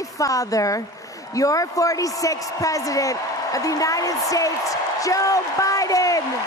my father, your 46th President of the United States, Joe Biden.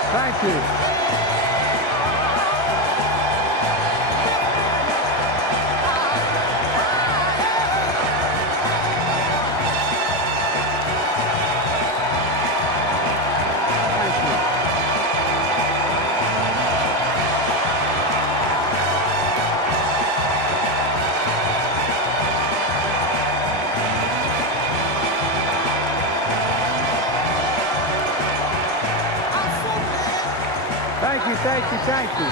Thank you. Thank you, thank you, thank you.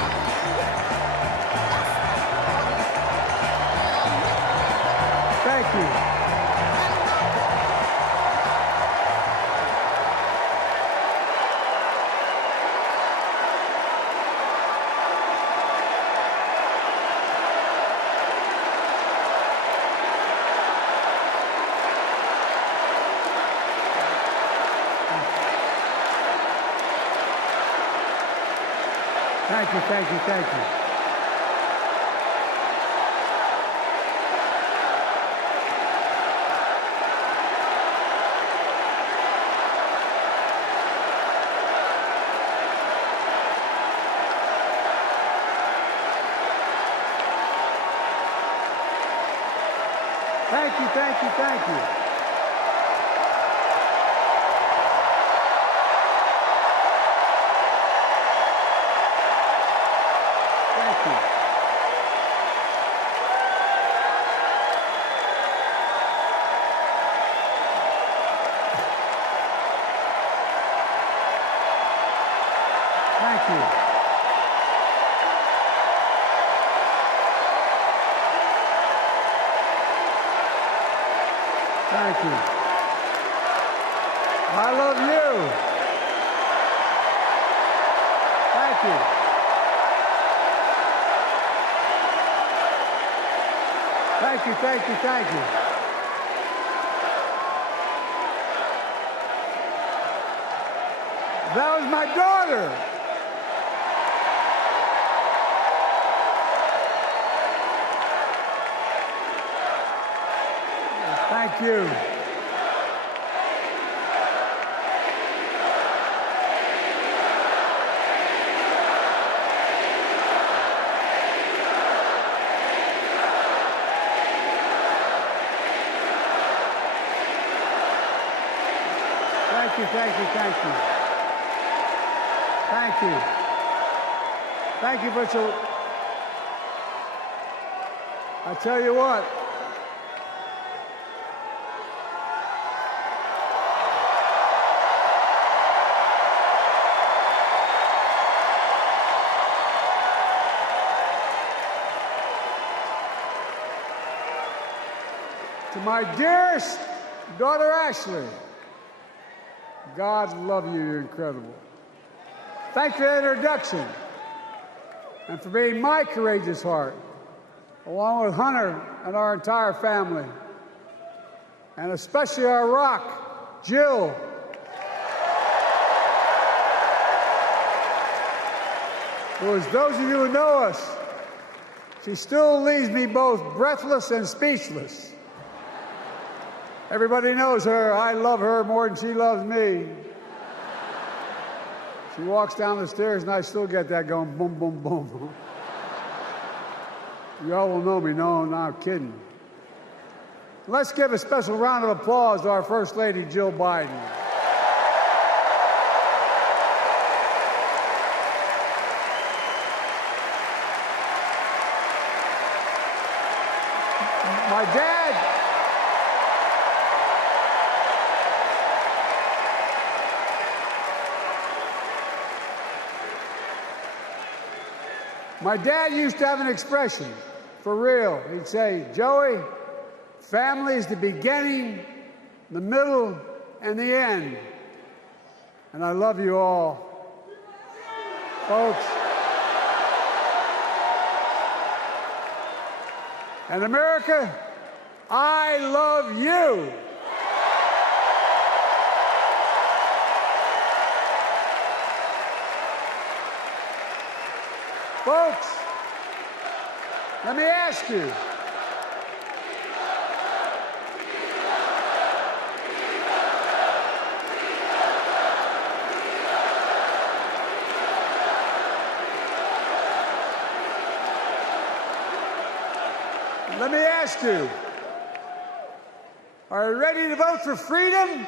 Thank you. Thank you, thank you, thank you. Thank you, thank you, thank you. Thank you. Thank you. I love you. Thank you. Thank you, thank you, thank you. That was my daughter. Thank you. Thank you, thank you, thank you. Thank you. Thank you, Mitchell. I tell you what. To my dearest daughter, Ashley, God love you, you're incredible. Thanks for the introduction and for being my courageous heart, along with Hunter and our entire family, and especially our rock, Jill. For as those of you who know us, she still leaves me both breathless and speechless. Everybody knows her. I love her more than she loves me. She walks down the stairs and I still get that going boom, boom, boom. Y'all will know me. No, I'm not kidding. Let's give a special round of applause to our First Lady, Jill Biden. My dad used to have an expression, for real. He'd say, Joey, family is the beginning, the middle, and the end. And I love you all. Folks. And America, I love you. Folks, let me ask you. Let me ask you, are you ready to vote for freedom?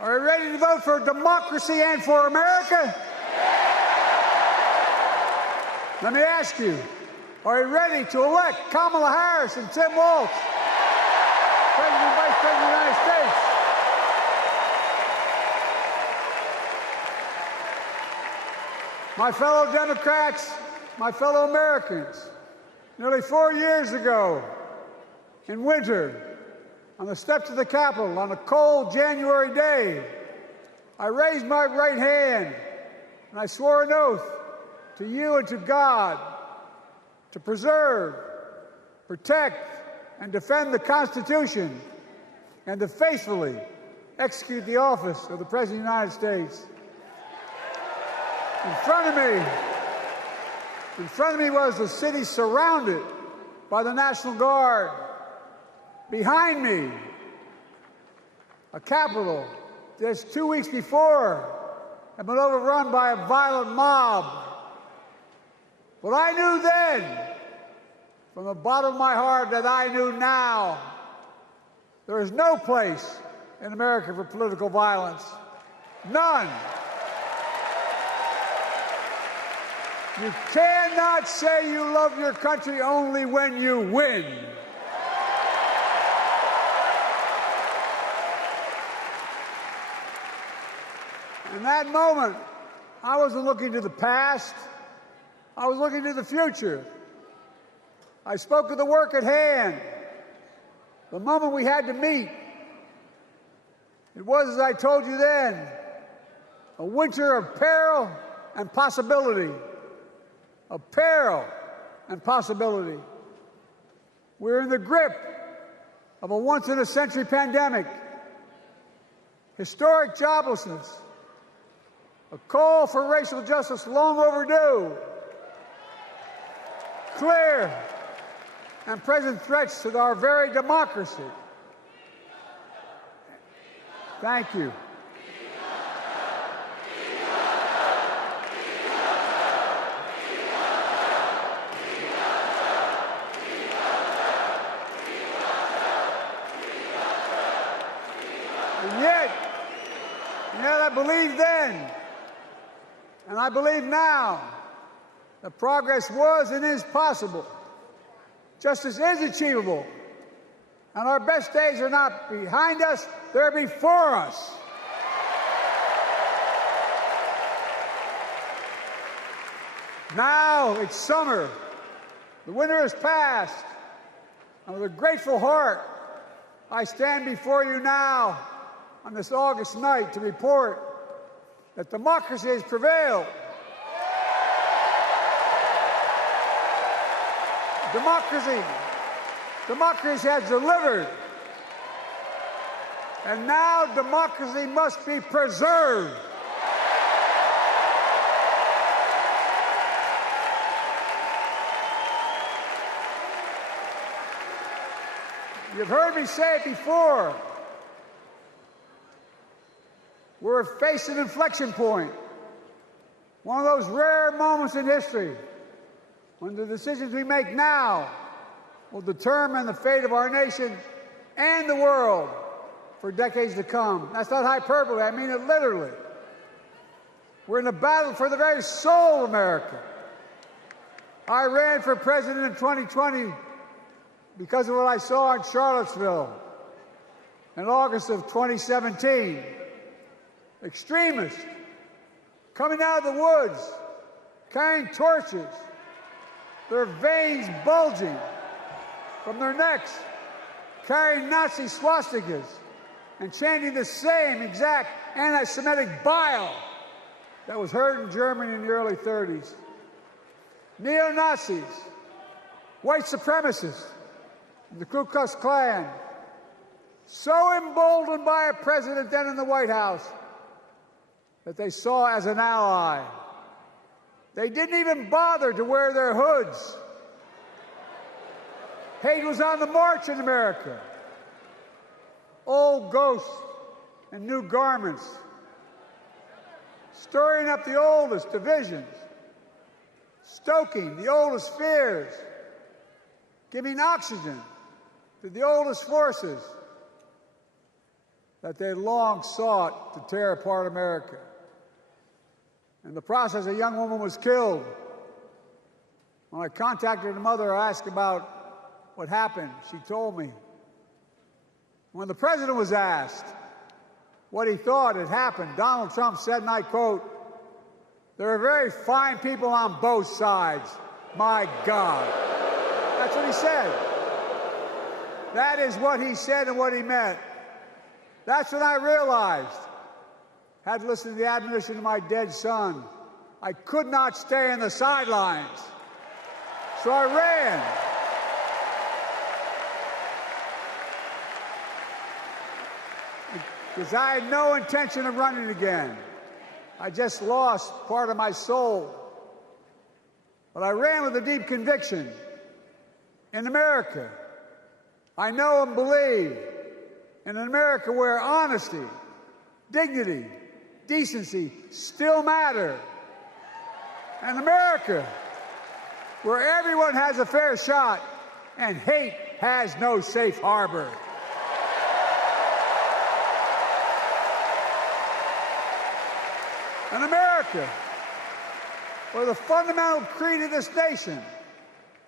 Are you ready to vote for democracy and for America? Let me ask you, are you ready to elect Kamala Harris and Tim Walz, President and Vice President of the United States? My fellow Democrats, my fellow Americans, nearly 4 years ago, in winter, on the steps of the Capitol, on a cold January day, I raised my right hand and I swore an oath to you and to God to preserve, protect, and defend the Constitution and to faithfully execute the office of the President of the United States. In front of me was the city surrounded by the National Guard. Behind me, a Capitol just 2 weeks before had been overrun by a violent mob. But I knew then, from the bottom of my heart, that I knew now, there is no place in America for political violence. None. You cannot say you love your country only when you win. In that moment, I wasn't looking to the past. I was looking to the future. I spoke of the work at hand, the moment we had to meet. It was, as I told you then, a winter of peril and possibility. Of peril and possibility. We're in the grip of a once-in-a-century pandemic, historic joblessness, a call for racial justice long overdue, clear and present threats to our very democracy. Thank you. And yet I believed then, and I believe now, that progress was and is possible. Justice is achievable. And our best days are not behind us, they're before us. Now it's summer. The winter has passed. And with a grateful heart, I stand before you now on this August night to report that democracy has prevailed. Democracy has delivered. And now democracy must be preserved. You've heard me say it before. We're facing an inflection point. One of those rare moments in history when the decisions we make now will determine the fate of our nation and the world for decades to come. That's not hyperbole, I mean it literally. We're in a battle for the very soul of America. I ran for president in 2020 because of what I saw in Charlottesville in August of 2017. Extremists coming out of the woods, carrying torches, their veins bulging from their necks, carrying Nazi swastikas, and chanting the same exact anti-Semitic bile that was heard in Germany in the early 30s. Neo-Nazis, white supremacists, and the Ku Klux Klan, so emboldened by a president then in the White House that they saw as an ally. They didn't even bother to wear their hoods. Hate was on the march in America. Old ghosts and new garments, stirring up the oldest divisions, stoking the oldest fears, giving oxygen to the oldest forces that they long sought to tear apart America. In the process, a young woman was killed. When I contacted her mother, I asked about what happened. She told me. When the president was asked what he thought had happened, Donald Trump said, and I quote, "There are very fine people on both sides. My God." That's what he said. That is what he said and what he meant. That's when I realized, had to listen to the admonition of my dead son, I could not stay in the sidelines. So I ran. Because I had no intention of running again. I just lost part of my soul. But I ran with a deep conviction. In America, I know and believe in an America where honesty, dignity, decency still matter. An America where everyone has a fair shot and hate has no safe harbor. An America where the fundamental creed of this nation,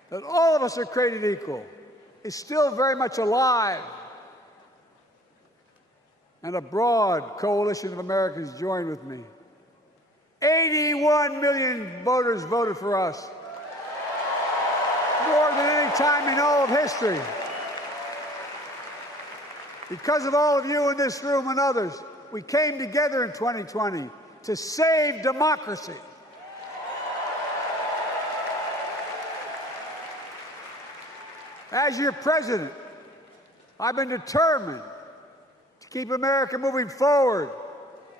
that all of us are created equal, is still very much alive. And a broad coalition of Americans joined with me. 81 million voters voted for us, more than any time in all of history. Because of all of you in this room and others, we came together in 2020 to save democracy. As your president, I've been determined to keep America moving forward,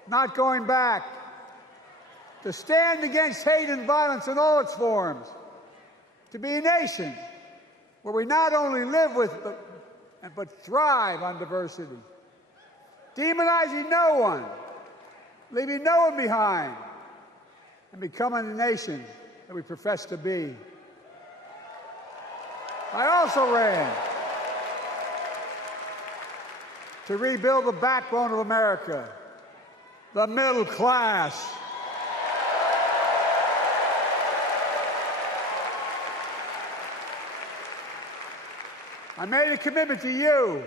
not going back, to stand against hate and violence in all its forms, to be a nation where we not only live with but thrive on diversity, demonizing no one, leaving no one behind, and becoming the nation that we profess to be. I also ran to rebuild the backbone of America, the middle class. I made a commitment to you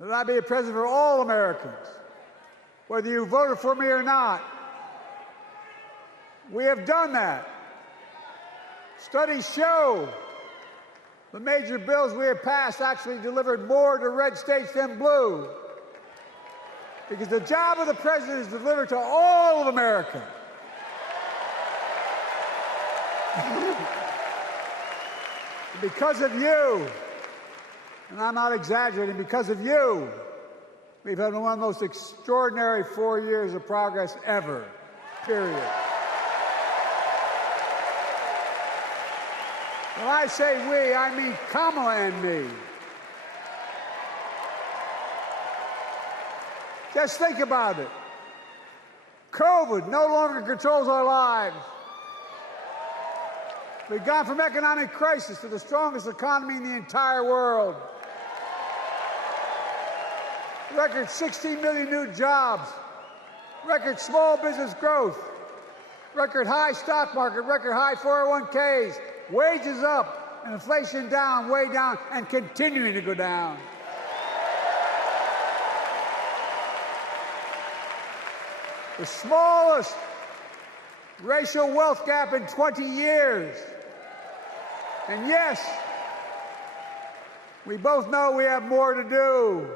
that I'd be a president for all Americans, whether you voted for me or not. We have done that. Studies show the major bills we have passed actually delivered more to red states than blue. Because the job of the president is to deliver to all of America. Because of you, and I'm not exaggerating, because of you, We've had one of the most extraordinary 4 years of progress ever, period. When I say we, I mean Kamala and me. Just think about it. COVID no longer controls our lives. We've gone from economic crisis to the strongest economy in the entire world. Record 16 million new jobs. Record small business growth. Record high stock market. Record high 401ks. Wages up. And inflation down, way down, and continuing to go down. The smallest racial wealth gap in 20 years. And yes, we both know we have more to do,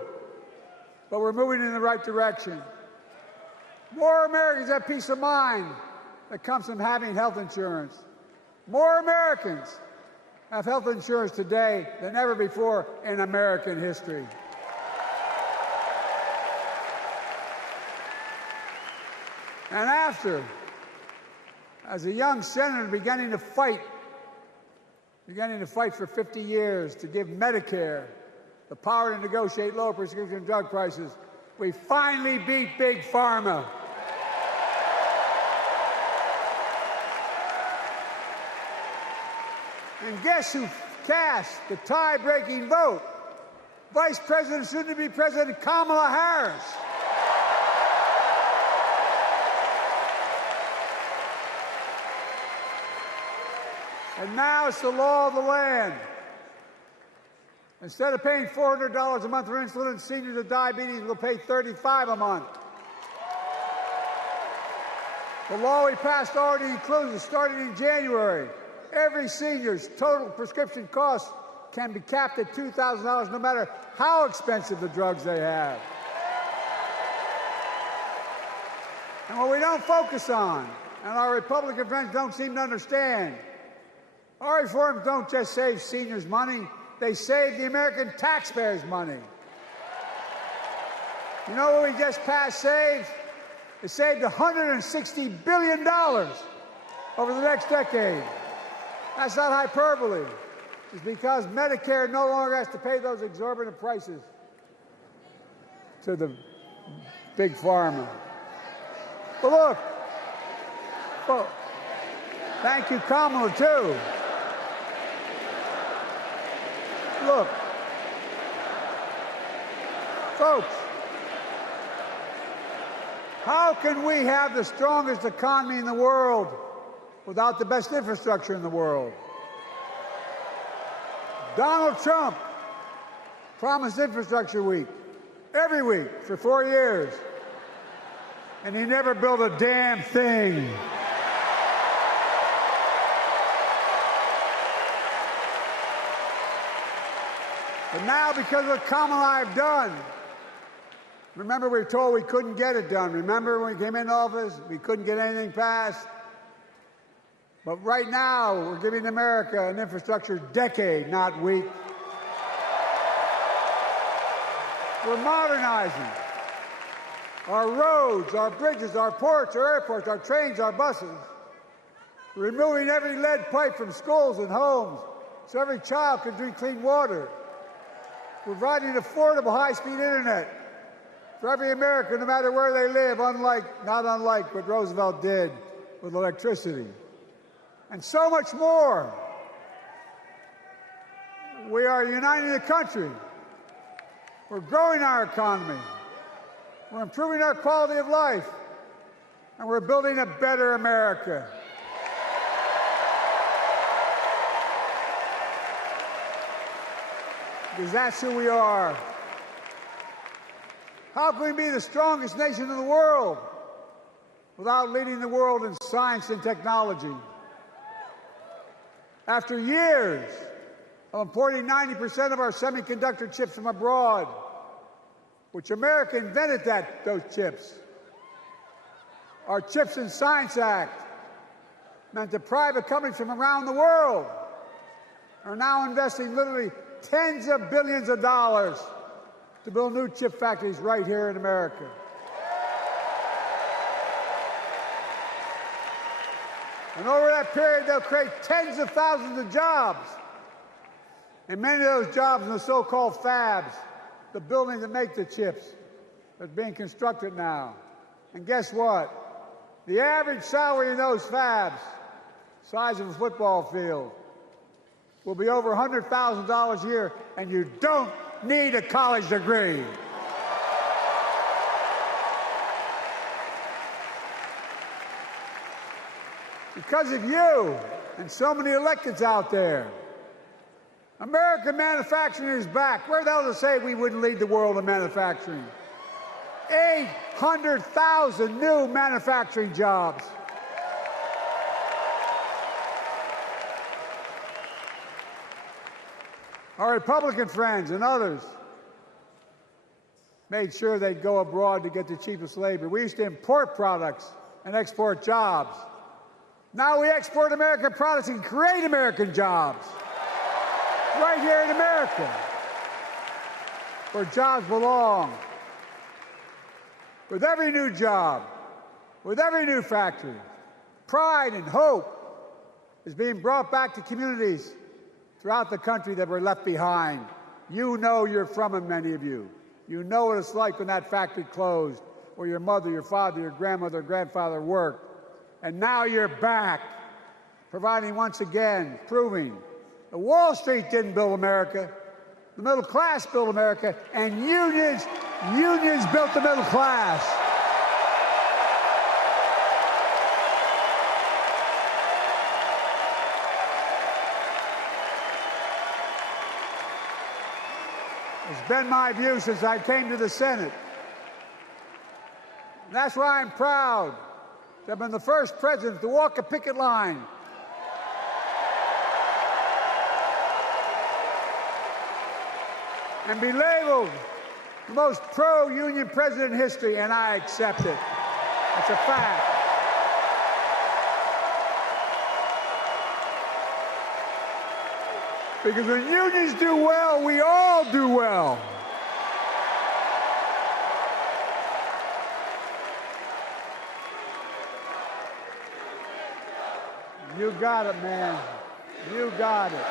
but we're moving in the right direction. More Americans have peace of mind that comes from having health insurance. More Americans have health insurance today than ever before in American history. And after, as a young senator beginning to fight for 50 years to give Medicare the power to negotiate lower prescription drug prices, we finally beat Big Pharma. And guess who cast the tie-breaking vote? Vice President, soon-to-be President Kamala Harris. And now it's the law of the land. Instead of paying $400 a month for insulin, seniors with diabetes will pay $35 a month. The law we passed already includes, starting in January, every senior's total prescription cost can be capped at $2,000 no matter how expensive the drugs they have. And what we don't focus on, and our Republican friends don't seem to understand, our reforms don't just save seniors money, they save the American taxpayers money. You know what we just passed saved? It saved $160 billion over the next decade. That's not hyperbole. It's because Medicare no longer has to pay those exorbitant prices to the big pharma. But look, well, thank you, Kamala, too. Look, folks, how can we have the strongest economy in the world without the best infrastructure in the world? Donald Trump promised Infrastructure Week every week for 4 years, and he never built a damn thing. But now, because of what Kamala and I have done, remember we were told we couldn't get it done. Remember when we came into office, we couldn't get anything passed? But right now, we're giving America an infrastructure decade, not week. We're modernizing our roads, our bridges, our ports, our airports, our trains, our buses. We're removing every lead pipe from schools and homes so every child can drink clean water. We're providing affordable high-speed internet for every American, no matter where they live, not unlike what Roosevelt did with electricity. And so much more. We are uniting the country. We're growing our economy. We're improving our quality of life. And we're building a better America. Because that's who we are. How can we be the strongest nation in the world without leading the world in science and technology? After years of importing 90% of our semiconductor chips from abroad, which America invented those chips, our Chips and Science Act meant that private companies from around the world are now investing literally tens of billions of dollars to build new chip factories right here in America. And over that period, they'll create tens of thousands of jobs. And many of those jobs in the so-called fabs, the buildings that make the chips, that's being constructed now. And guess what? The average salary in those fabs, size of a football field, will be over $100,000 a year, and you don't need a college degree. Because of you and so many electeds out there, American manufacturing is back. Where the hell to say we wouldn't lead the world in manufacturing? 800,000 new manufacturing jobs. Our Republican friends and others made sure they'd go abroad to get the cheapest labor. We used to import products and export jobs. Now we export American products and create American jobs right here in America, where jobs belong. With every new job, with every new factory, pride and hope is being brought back to communities throughout the country that were left behind. You know you're from them, many of you. You know what it's like when that factory closed, where your mother, your father, your grandmother, grandfather worked. And now you're back, providing once again, proving that Wall Street didn't build America, the middle class built America, and unions built the middle class. It's been my view since I came to the Senate. And that's why I'm proud to have been the first president to walk a picket line and be labeled the most pro-union president in history, and I accept it. It's a fact. Because when unions do well, we all do well. You got it, man. You got it.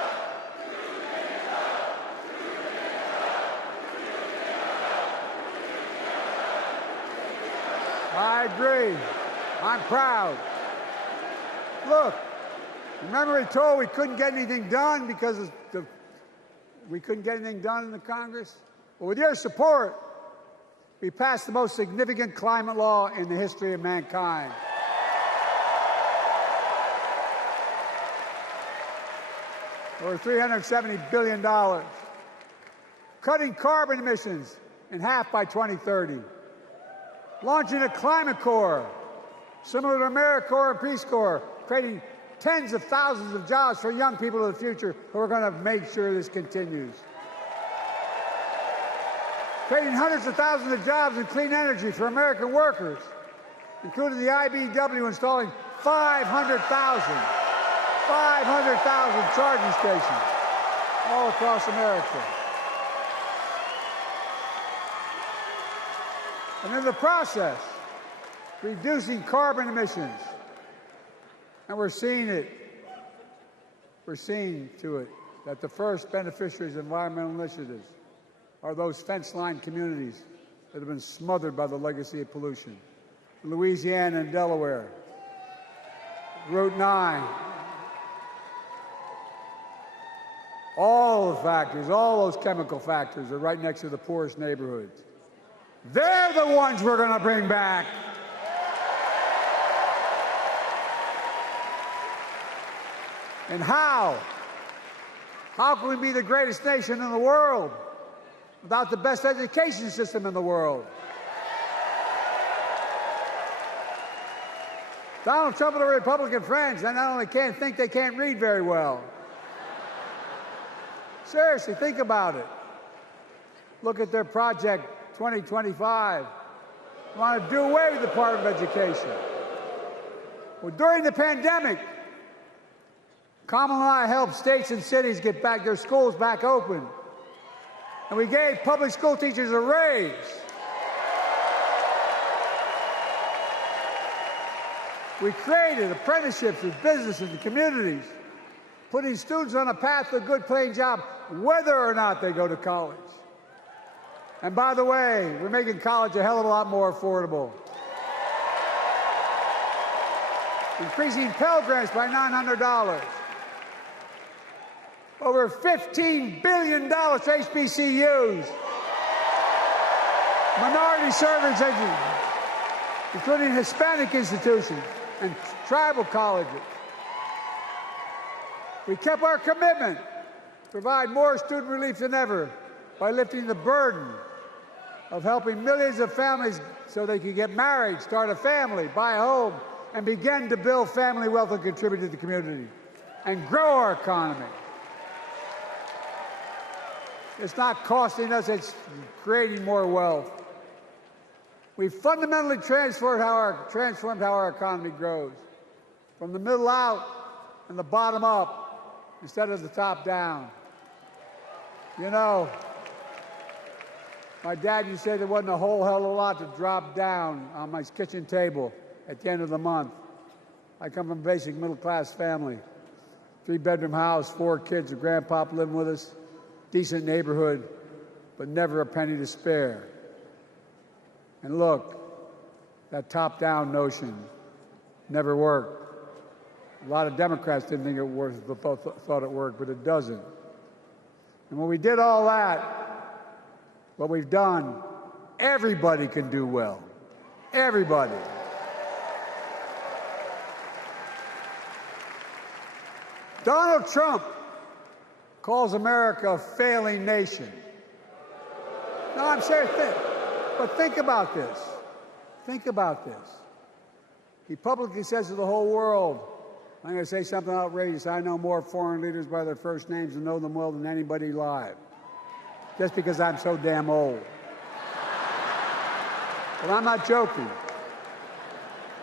I agree. I'm proud. Look, remember we told we couldn't get anything done because we couldn't get anything done in the Congress? Well, with your support, we passed the most significant climate law in the history of mankind. Over $370 billion. Cutting carbon emissions in half by 2030. Launching a climate corps, similar to AmeriCorps and Peace Corps, creating tens of thousands of jobs for young people of the future who are going to make sure this continues. Creating hundreds of thousands of jobs in clean energy for American workers, including the IBEW installing 500,000 charging stations all across America. And in the process, reducing carbon emissions. And we're seeing it. We're seeing to it that the first beneficiaries of environmental initiatives are those fence-line communities that have been smothered by the legacy of pollution. Louisiana and Delaware, Route 9, all the factories, all those chemical factories are right next to the poorest neighborhoods. They're the ones we're going to bring back. And how? How can we be the greatest nation in the world without the best education system in the world? Donald Trump and the Republican friends, they not only can't think, they can't read very well. Seriously, think about it. Look at their Project 2025. They want to do away with the Department of Education. Well, during the pandemic, Kamala and I helped states and cities get back their schools back open. And we gave public school teachers a raise. We created apprenticeships with businesses and communities, putting students on a path to a good paying job, whether or not they go to college. And by the way, we're making college a hell of a lot more affordable. Increasing Pell Grants by $900. Over $15 billion to HBCUs. Minority service education, including Hispanic institutions and tribal colleges. We kept our commitment to provide more student relief than ever by lifting the burden of helping millions of families so they can get married, start a family, buy a home, and begin to build family wealth and contribute to the community and grow our economy. It's not costing us, it's creating more wealth. We fundamentally transformed how our economy grows, from the middle out and the bottom up instead of the top down. You know, my dad used to say there wasn't a whole hell of a lot to drop down on my kitchen table at the end of the month. I come from a basic middle-class family, 3-bedroom house, 4 kids, a grandpop living with us, decent neighborhood, but never a penny to spare. And look, that top-down notion never worked. A lot of Democrats didn't think it worked, thought it worked, but it doesn't. And when we did all that, what we've done, everybody can do well. Everybody. Donald Trump calls America a failing nation. No, I'm serious. But think about this. Think about this. He publicly says to the whole world, I'm going to say something outrageous. I know more foreign leaders by their first names and know them well than anybody alive. Just because I'm so damn old. But I'm not joking.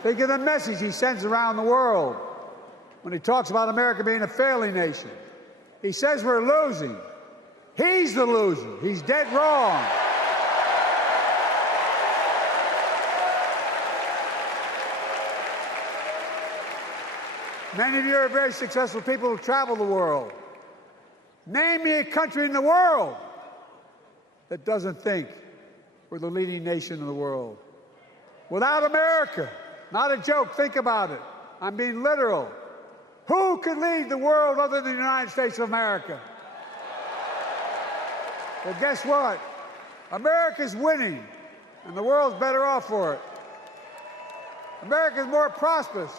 Think of the message he sends around the world when he talks about America being a failing nation. He says we're losing. He's the loser. He's dead wrong. Many of you are very successful people who travel the world. Name me a country in the world that doesn't think we're the leading nation in the world. Without America, not a joke, think about it. I'm being literal. Who could lead the world other than the United States of America? Well, guess what? America's winning, and the world's better off for it. America's more prosperous,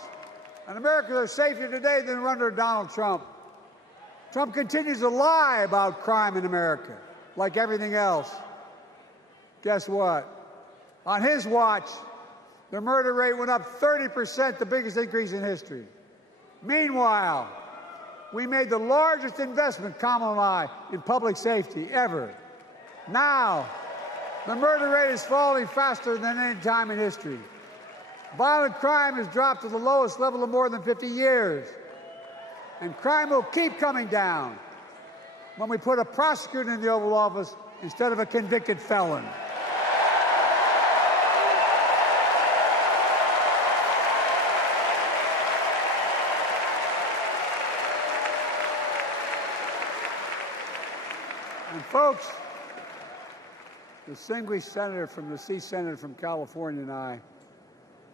and Americans are safer today than they were under Donald Trump. Trump continues to lie about crime in America, like everything else. Guess what? On his watch, the murder rate went up 30%, the biggest increase in history. Meanwhile, we made the largest investment, Kamala and I, in public safety ever. Now, the murder rate is falling faster than any time in history. Violent crime has dropped to the lowest level of more than 50 years. And crime will keep coming down when we put a prosecutor in the Oval Office instead of a convicted felon. And folks, the distinguished senator from the C Senator from California and I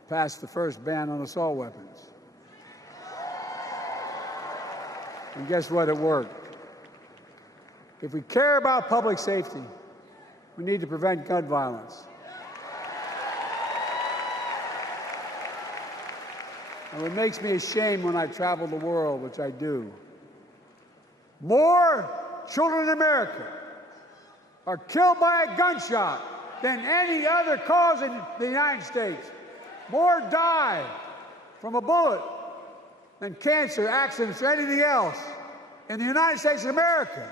passed the first ban on assault weapons. And guess what? It worked. If we care about public safety, we need to prevent gun violence. And what makes me ashamed when I travel the world, which I do, more children in America are killed by a gunshot than any other cause in the United States. More die from a bullet than cancer, accidents, or anything else in the United States of America.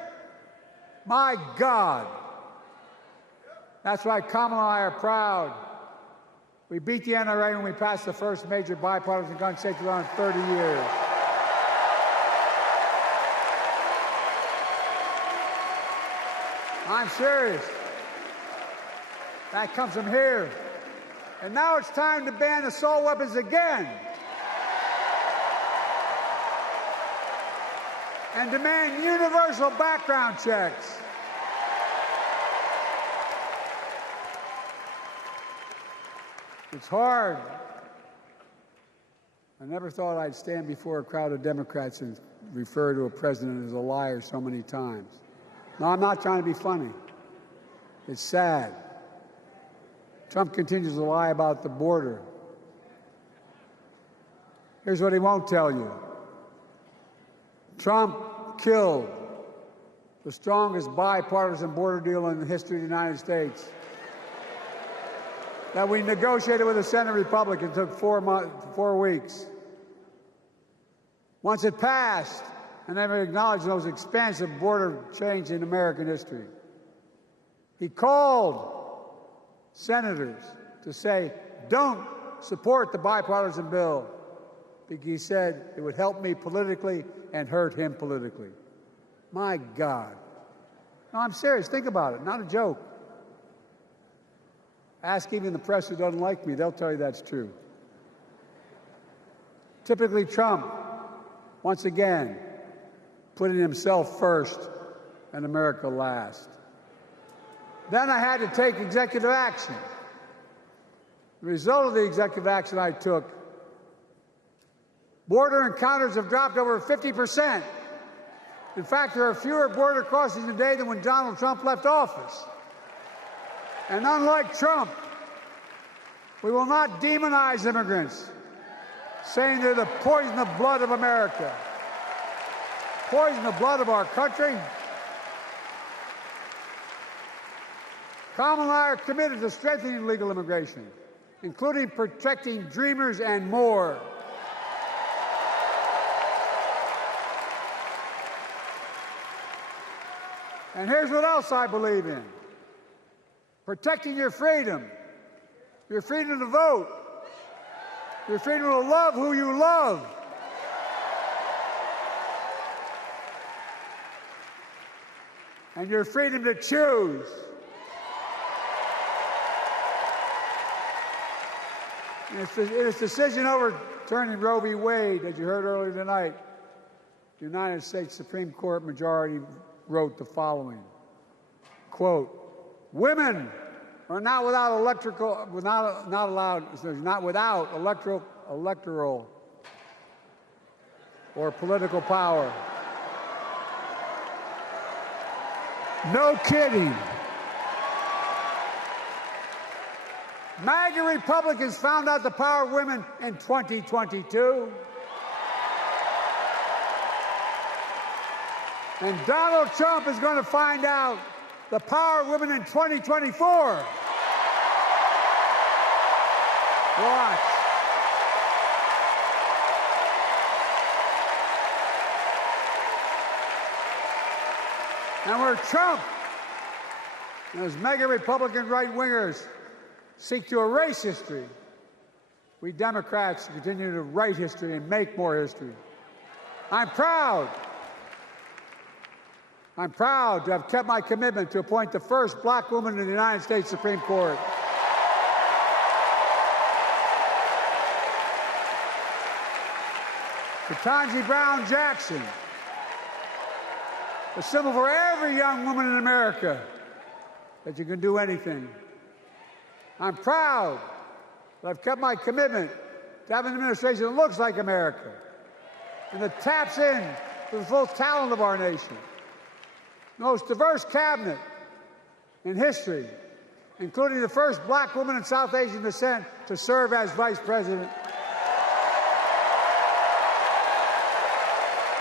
My God. That's why Kamala and I are proud. We beat the NRA when we passed the first major bipartisan gun safety law in 30 years. I'm serious. That comes from here. And now it's time to ban assault weapons again. And demand universal background checks. It's hard. I never thought I'd stand before a crowd of Democrats and refer to a president as a liar so many times. No, I'm not trying to be funny. It's sad. Trump continues to lie about the border. Here's what he won't tell you. Trump killed the strongest bipartisan border deal in the history of the United States that we negotiated with the Senate Republicans. It took 4 weeks. Once it passed, and never acknowledged the most expansive border change in American history, he called senators to say, don't support the bipartisan bill, because he said it would help me politically and hurt him politically. My God. No, I'm serious. Think about it. Not a joke. Ask even the press who doesn't like me. They'll tell you that's true. Typically, Trump, once again, putting himself first and America last. Then I had to take executive action. The result of the executive action I took, border encounters have dropped over 50%. In fact, there are fewer border crossings today than when Donald Trump left office. And unlike Trump, we will not demonize immigrants, saying they're the poison of blood of America, poison the blood of our country. Kamala and I are committed to strengthening legal immigration, including protecting dreamers and more. And here's what else I believe in. Protecting your freedom to vote, your freedom to love who you love. And your freedom to choose. In its decision overturning Roe v. Wade, as you heard earlier tonight, the United States Supreme Court majority wrote the following, quote, women are not without electoral or political power. No kidding. MAGA Republicans found out the power of women in 2022. And Donald Trump is going to find out the power of women in 2024. Watch. And where Trump and his mega Republican right-wingers seek to erase history, we Democrats continue to write history and make more history. I'm proud to have kept my commitment to appoint the first black woman in the United States Supreme Court. Ketanji Brown Jackson, a symbol for every young woman in America that you can do anything. I'm proud that I've kept my commitment to have an administration that looks like America and that taps in to the full talent of our nation. The most diverse cabinet in history, including the first black woman of South Asian descent to serve as vice president.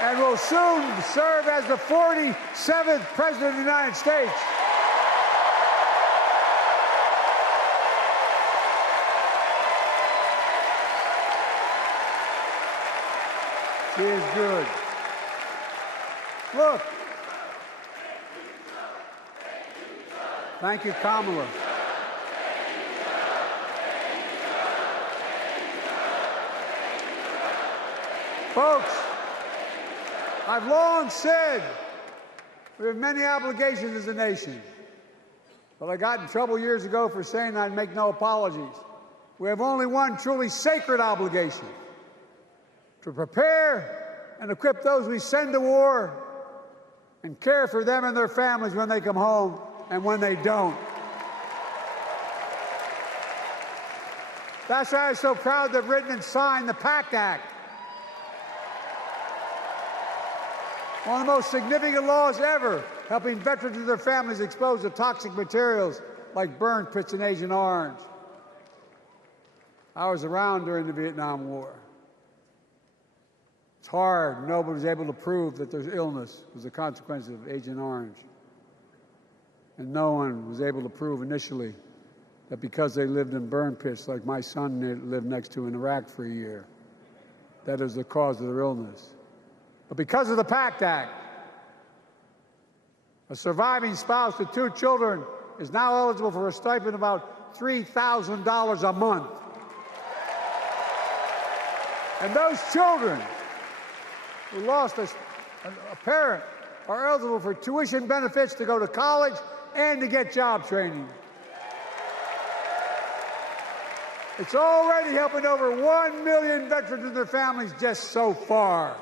And will soon serve as the 47th president of the United States. She is good. Look. Thank you, Kamala. Folks, I've long said we have many obligations as a nation. But I got in trouble years ago for saying I'd make no apologies. We have only one truly sacred obligation: to prepare and equip those we send to war and care for them and their families when they come home and when they don't. That's why I'm so proud to have written and signed the PACT Act, one of the most significant laws ever, helping veterans and their families exposed to toxic materials like burn pits in Agent Orange. I was around during the Vietnam War. It's hard. Nobody was able to prove that their illness was a consequence of Agent Orange. And no one was able to prove initially that because they lived in burn pits like my son lived next to in Iraq for a year, that is the cause of their illness. But because of the PACT Act, a surviving spouse with 2 children is now eligible for a stipend of about $3,000 a month. And those children who lost a parent are eligible for tuition benefits to go to college and to get job training. It's already helping over 1 million veterans and their families just so far.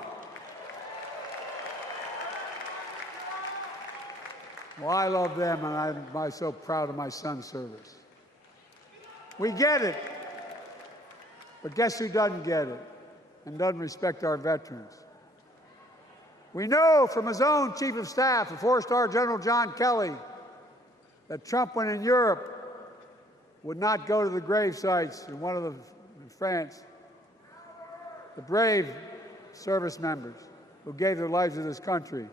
Well, I love them, and I'm so proud of my son's service. We get it. But guess who doesn't get it and doesn't respect our veterans? We know from his own chief of staff, the 4-star General John Kelly, that Trump, when in Europe, would not go to the grave sites in France. The brave service members who gave their lives to this country,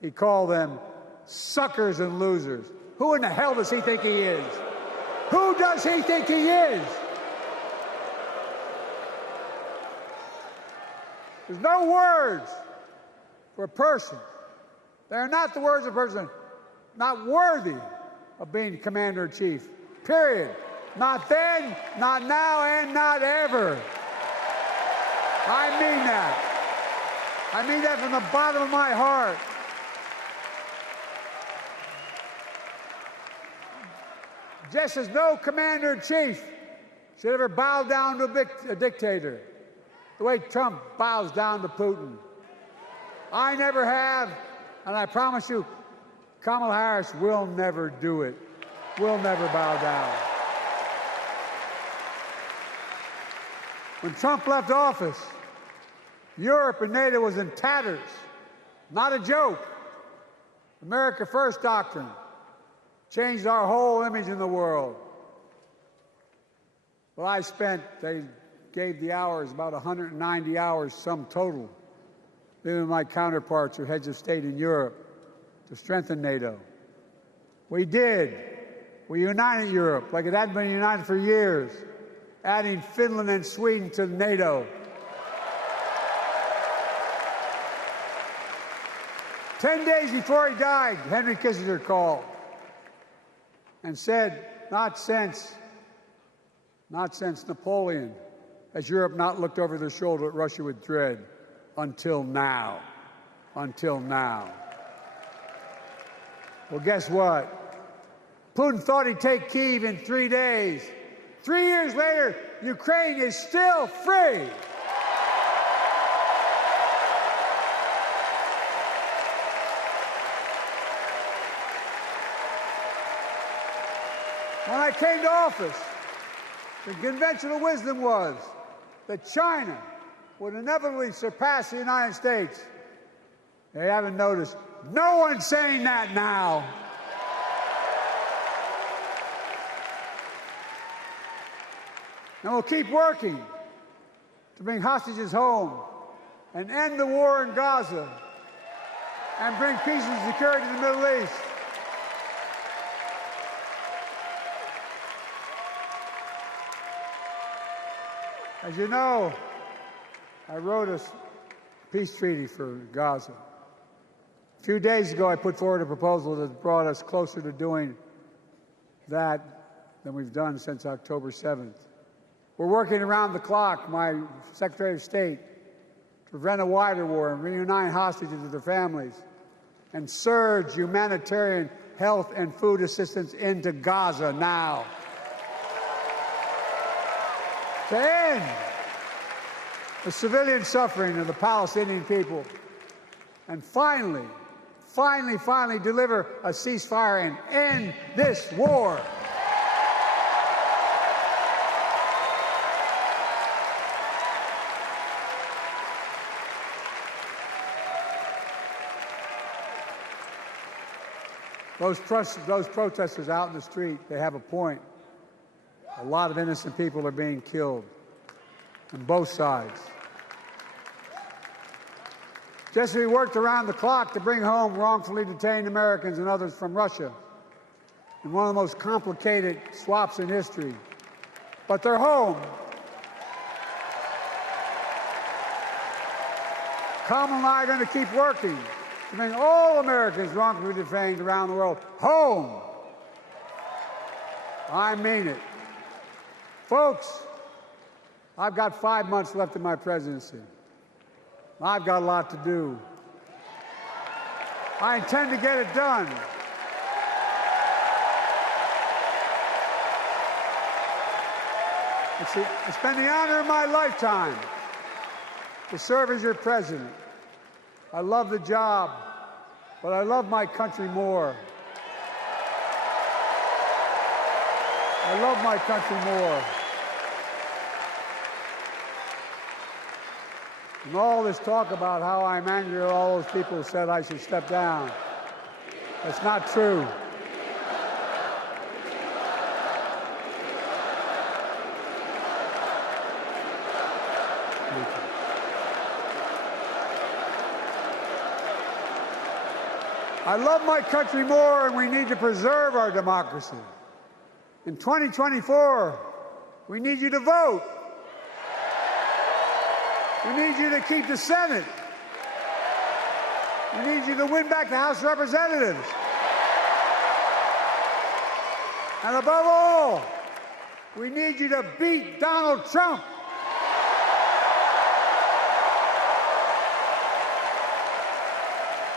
he called them suckers and losers. Who in the hell does he think he is? Who does he think he is? There's no words for a person. They are not the words of a person not worthy of being commander-in-chief, period. Not then, not now, and not ever. I mean that. I mean that from the bottom of my heart. Just as no commander-in-chief should ever bow down to a dictator, the way Trump bows down to Putin. I never have, and I promise you, Kamala Harris will never do it. Will never bow down. When Trump left office, Europe and NATO was in tatters. Not a joke. America First doctrine changed our whole image in the world. Well, they gave the hours, about 190 hours sum total, even my counterparts or heads of state in Europe, to strengthen NATO. We did. We united Europe like it hadn't been united for years, adding Finland and Sweden to NATO. 10 days before he died, Henry Kissinger called and said, not since Napoleon has Europe not looked over their shoulder at Russia with dread, until now. Until now. Well, guess what? Putin thought he'd take Kyiv in 3 days. 3 years later, Ukraine is still free. When I came to office, the conventional wisdom was that China would inevitably surpass the United States. They haven't noticed. No one's saying that now. And we'll keep working to bring hostages home and end the war in Gaza and bring peace and security to the Middle East. As you know, I wrote a peace treaty for Gaza. A few days ago, I put forward a proposal that brought us closer to doing that than we've done since October 7th. We're working around the clock, my Secretary of State, to prevent a wider war and reunite hostages with their families and surge humanitarian health and food assistance into Gaza now. To end the civilian suffering of the Palestinian people. And finally deliver a ceasefire and end this war. Those protesters out in the street, they have a point. A lot of innocent people are being killed on both sides. Just as we worked around the clock to bring home wrongfully detained Americans and others from Russia in one of the most complicated swaps in history, but they're home. Kamala and I are going to keep working to bring all Americans wrongfully detained around the world home. I mean it. Folks, I've got 5 months left in my presidency. I've got a lot to do. I intend to get it done. It's been the honor of my lifetime to serve as your president. I love the job, but I love my country more. I love my country more. And all this talk about how I'm angry at all those people who said I should step down, that's not true. I love my country more, and we need to preserve our democracy. In 2024, we need you to vote. We need you to keep the Senate. We need you to win back the House of Representatives. And above all, we need you to beat Donald Trump.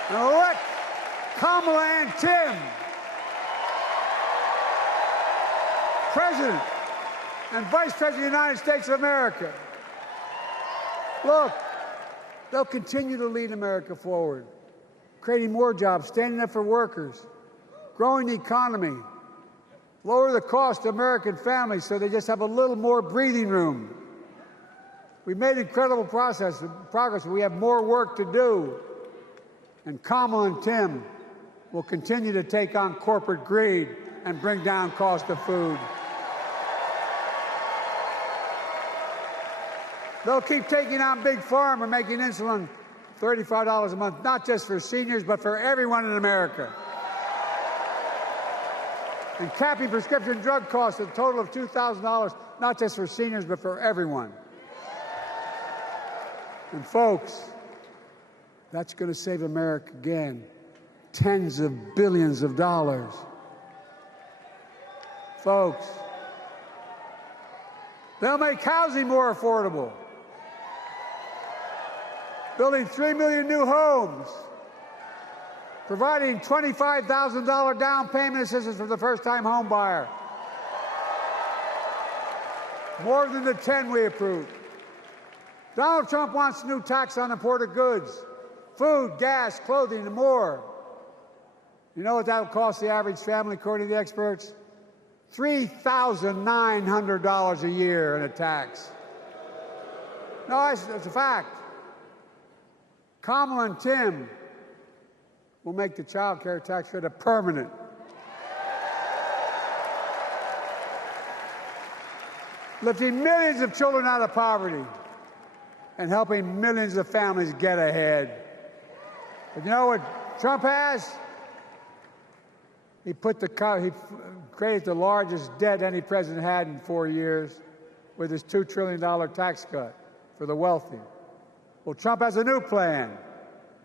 And elect Kamala and Tim, President and Vice President of the United States of America. Look, they'll continue to lead America forward, creating more jobs, standing up for workers, growing the economy, lower the cost to American families so they just have a little more breathing room. We've made incredible progress, but we have more work to do. And Kamala and Tim will continue to take on corporate greed and bring down cost of food. They'll keep taking on Big Pharma, making insulin $35 a month, not just for seniors, but for everyone in America. And capping prescription drug costs at a total of $2,000, not just for seniors, but for everyone. And folks, that's going to save America again tens of billions of dollars. Folks, they'll make housing more affordable, building 3 million new homes, providing $25,000 down payment assistance for the first-time home buyer, more than the 10 we approved. Donald Trump wants a new tax on imported goods, food, gas, clothing, and more. You know what that will cost the average family, according to the experts? $3,900 a year in a tax. No, it's a fact. Kamala and Tim will make the child care tax credit permanent. Lifting millions of children out of poverty and helping millions of families get ahead. But you know what Trump has? He created the largest debt any president had in 4 years with his $2 trillion tax cut for the wealthy. Well, Trump has a new plan.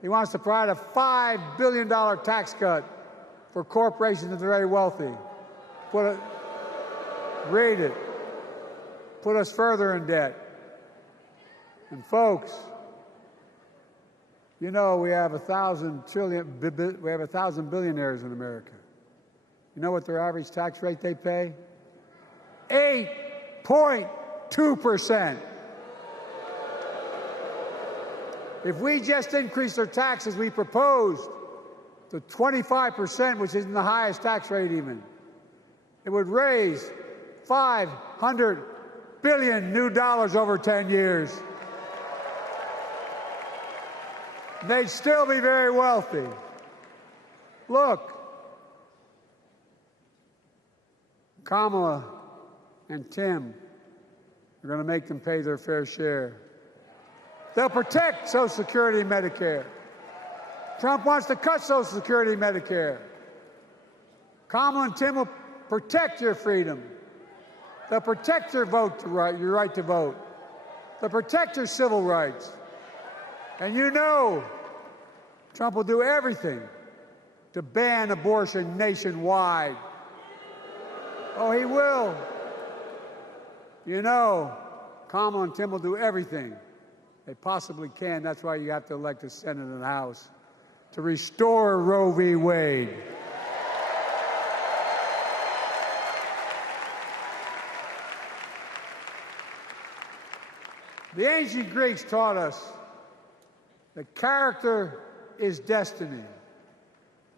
He wants to provide a $5 billion tax cut for corporations and the very wealthy. Read it. Put us further in debt. And folks, you know we have 1,000 billionaires in America. You know what their average tax rate they pay? 8.2%. If we just increase their taxes, we proposed to 25%, which isn't the highest tax rate even, it would raise $500 billion new dollars over 10 years. They'd still be very wealthy. Look, Kamala and Tim are going to make them pay their fair share. They'll protect Social Security and Medicare. Trump wants to cut Social Security and Medicare. Kamala and Tim will protect your freedom. They'll protect your your right to vote. They'll protect your civil rights. And you know Trump will do everything to ban abortion nationwide. Oh, he will. You know, Kamala and Tim will do everything they possibly can. That's why you have to elect a Senate and a House to restore Roe v. Wade. The ancient Greeks taught us that character is destiny.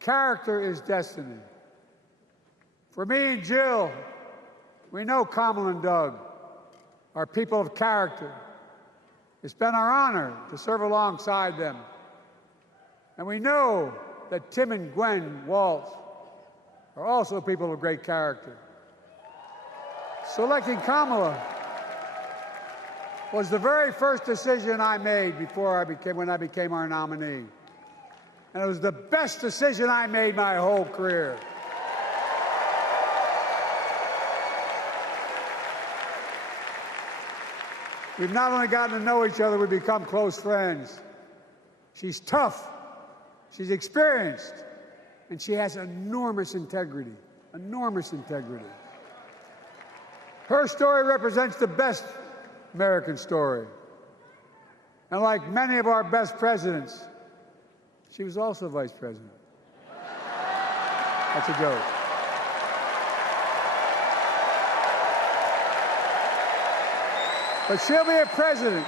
Character is destiny. For me and Jill, we know Kamala and Doug are people of character. It's been our honor to serve alongside them. And we know that Tim and Gwen Walz are also people of great character. Selecting Kamala was the very first decision I made when I became our nominee. And it was the best decision I made my whole career. We've not only gotten to know each other, we've become close friends. She's tough, she's experienced, and she has enormous integrity, enormous integrity. Her story represents the best American story. And like many of our best presidents, she was also vice president. That's a joke. But she'll be a president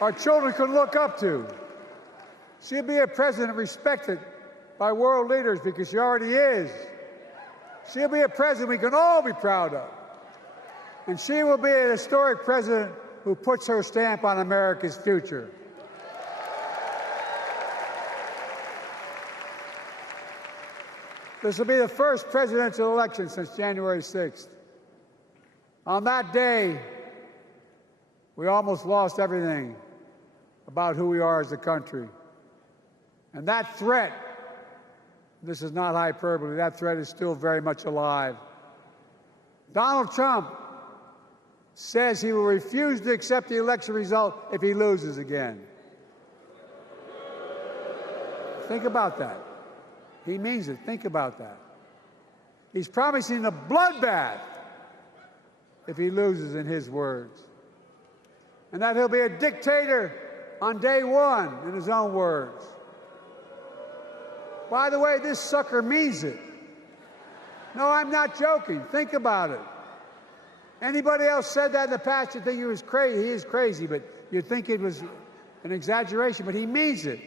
our children can look up to. She'll be a president respected by world leaders because she already is. She'll be a president we can all be proud of. And she will be a historic president who puts her stamp on America's future. This will be the first presidential election since January 6th. On that day, we almost lost everything about who we are as a country. And that threat, this is not hyperbole, that threat is still very much alive. Donald Trump says he will refuse to accept the election result if he loses again. Think about that. He means it. Think about that. He's promising a bloodbath if he loses, in his words. And that he'll be a dictator on day one, in his own words. By the way, this sucker means it. No, I'm not joking. Think about it. Anybody else said that in the past, you'd think he was crazy. He is crazy, but you'd think it was an exaggeration, but he means it.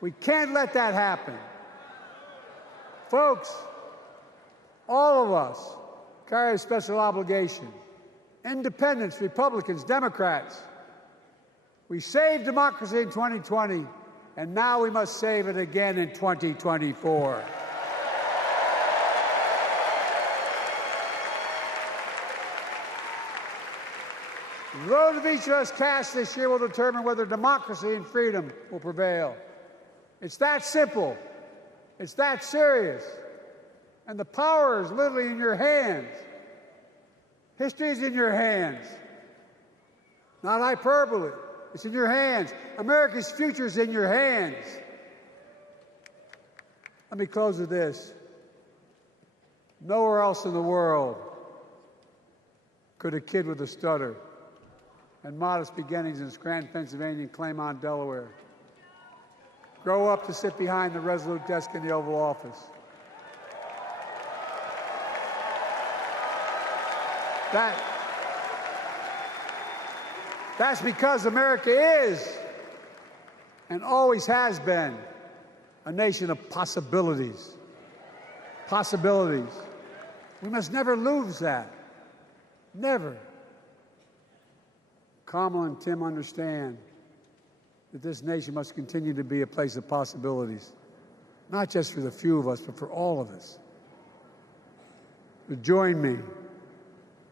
We can't let that happen. Folks, all of us carry a special obligation. Independents, Republicans, Democrats. We saved democracy in 2020, and now we must save it again in 2024. The vote of each of us cast this year will determine whether democracy and freedom will prevail. It's that simple. It's that serious. And the power is literally in your hands. History is in your hands. Not hyperbole. It's in your hands. America's future is in your hands. Let me close with this. Nowhere else in the world could a kid with a stutter and modest beginnings in Scranton, Pennsylvania, and Claymont, Delaware, grow up to sit behind the resolute desk in the Oval Office, That's because America is and always has been a nation of possibilities. Possibilities. We must never lose that. Never. Kamala and Tim understand that this nation must continue to be a place of possibilities, not just for the few of us, but for all of us. So join me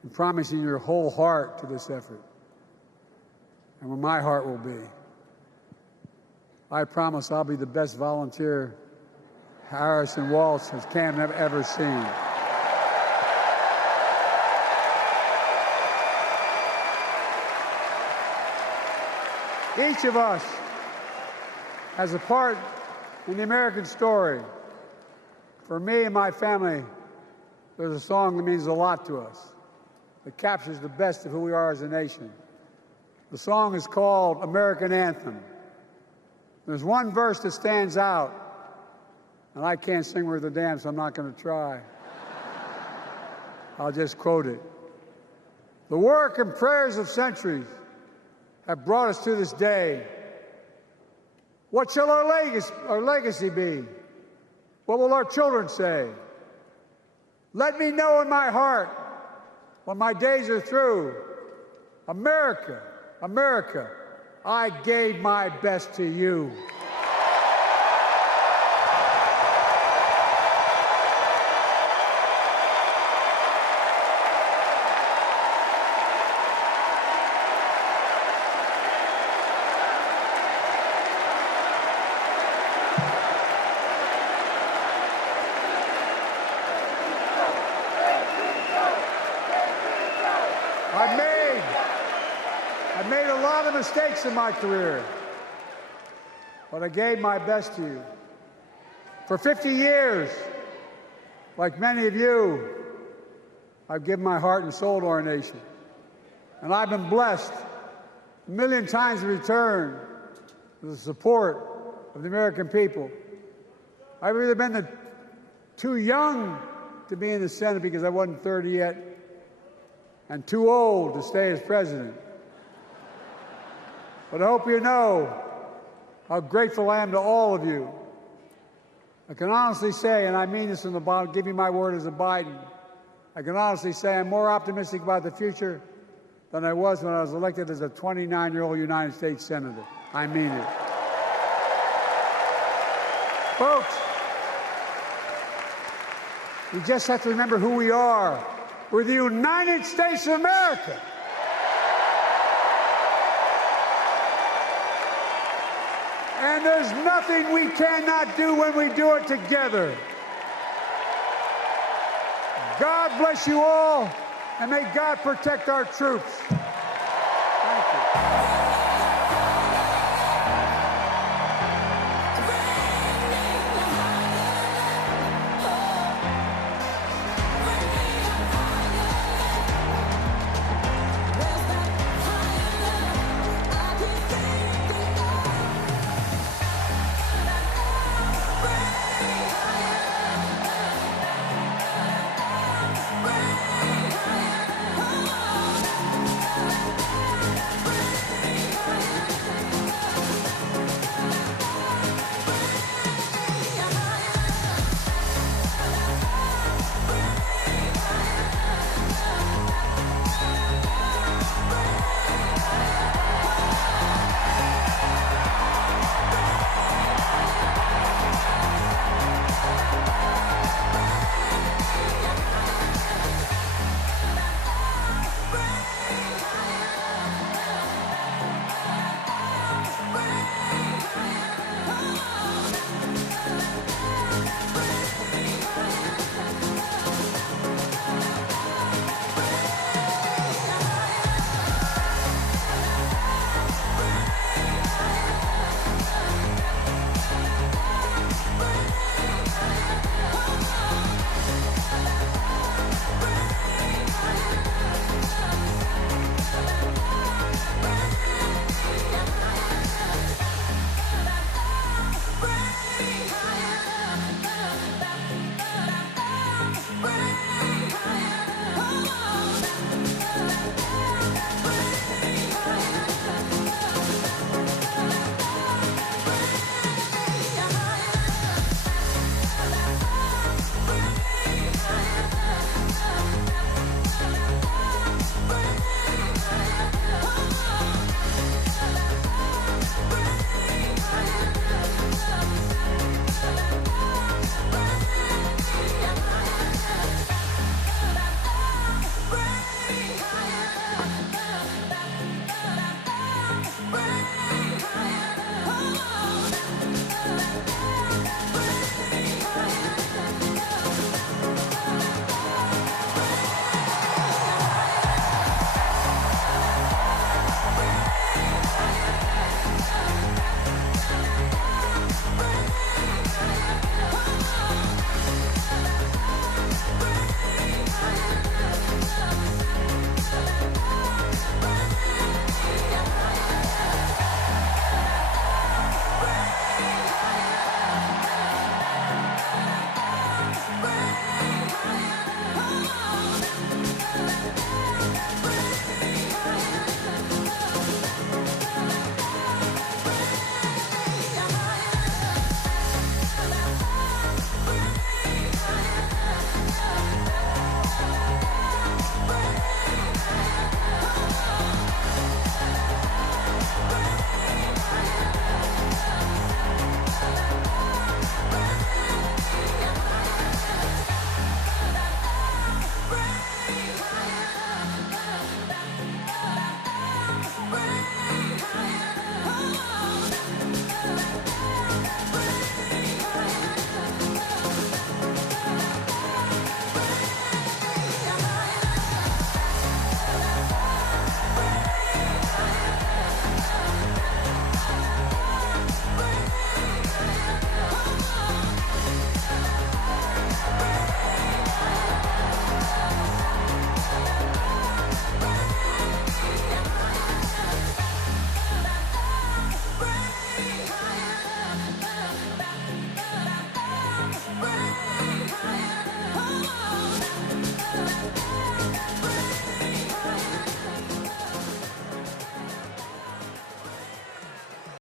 in promising your whole heart to this effort, and where my heart will be. I promise I'll be the best volunteer Harrison Walsh has Camden ever seen. Each of us has a part in the American story. For me and my family, there's a song that means a lot to us. It captures the best of who we are as a nation. The song is called American Anthem. There's one verse that stands out, and I can't sing worth a damn, so I'm not going to try. I'll just quote it. The work and prayers of centuries have brought us to this day. What shall our legacy be? What will our children say? Let me know in my heart when my days are through. America, America, I gave my best to you. I've made a lot of mistakes in my career, but I gave my best to you. For 50 years, like many of you, I've given my heart and soul to our nation. And I've been blessed a million times in return with the support of the American people. I've either been too young to be in the Senate because I wasn't 30 yet, and too old to stay as president. But I hope you know how grateful I am to all of you. I can honestly say, and I mean this from the bottom, give you my word as a Biden, I can honestly say I'm more optimistic about the future than I was when I was elected as a 29-year-old United States Senator. I mean it. Folks, we just have to remember who we are. We're the United States of America. And there's nothing we cannot do when we do it together. God bless you all, and may God protect our troops.